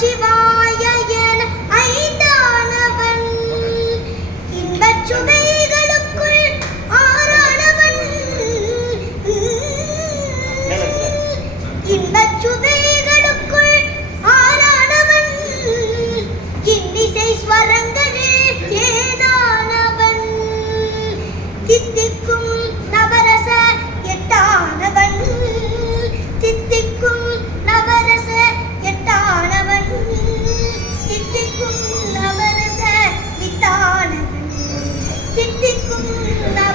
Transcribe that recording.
去吧。辛苦了